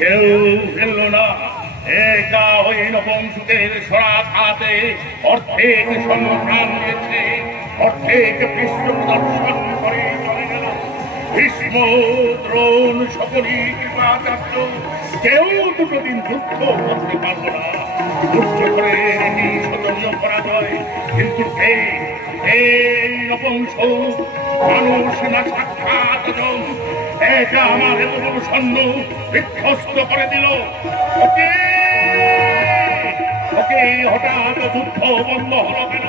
কেউ ফেলল না। একা ওই নপুংসকের সরাত হাতে অর্ধেক সংগ্রাম নিয়েছে, অর্ধেক পৃষ্ঠ প্রদর্শন করে চলে গেল। ভীষ্ম, দ্রোণ, সকলেই কৃপাচার্য কেউ দুটো দিন যুদ্ধ করতে পারল না। ধৈর্য করে এটি শোচনীয় পরাজয়। কিন্তু এই নপুংস মানুষ না সাক্ষাৎ জন, এটা আমার এত সৈন্য বিধ্বস্ত করে দিল। ওকে ওকে হঠাৎ যুদ্ধ বন্ধ হলো কেন?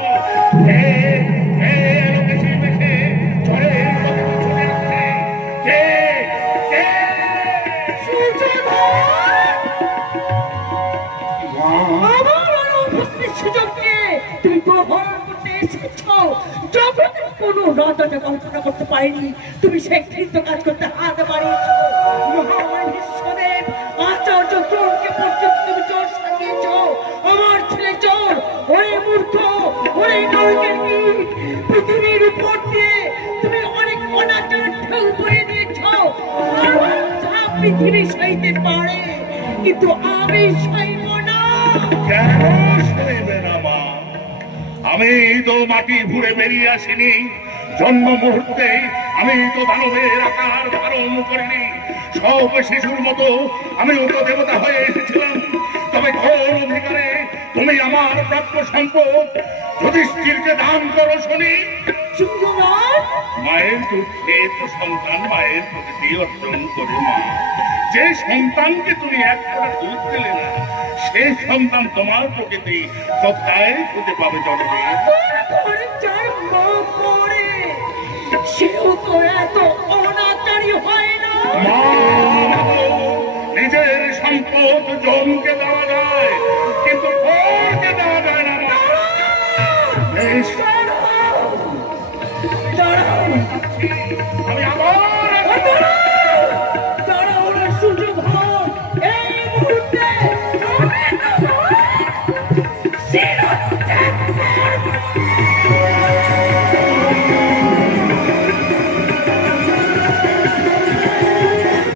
কোনো রাজাকে কল্পনা করতে পারিনি তুমি সেই কৃত্য কাজ করতে হাত বাড়িয়েছ। মহামান্য বিশ্বদেব আচার্য দ্রোণকে পর্যন্ত তুমি চোর সাজিয়েছ। আমার ছেলে চোর। ওরে মূর্খ, ওরে নরকের কীট, পৃথিবীর উপর দিয়ে তুমি অনেক অনাচার ঢেউ বয়ে দিয়েছ। যা পৃথিবী সইতে পারে, কিন্তু আমি সইব না। কেন সইবে না মা? আমি তো মাটি ঘুরে বেরিয়ে আসিনি। জন্ম মুহূর্তে আমি তো দানবের আকার ধারণ করিনি। সব শিশুর মতো আমি উপদেবতা হয়ে এসেছিলাম। তবে কোন অধিকারে তুমি আমার প্রাপ্য সম্পদ যুধিষ্ঠিরকে দান করো শুনি? মায়ের দুঃখে তো সন্তান মায়ের প্রকৃতি অর্জন করে মা। যে সন্তানকে তুমি একটা দুধ দিলে না, সেই সন্তান তোমার প্রকৃতি কোথায় খুঁজে পাবে জননী? সেও তো এত অনাচারী হয় না। নিজের সম্পদ জনকে দেওয়া যায়,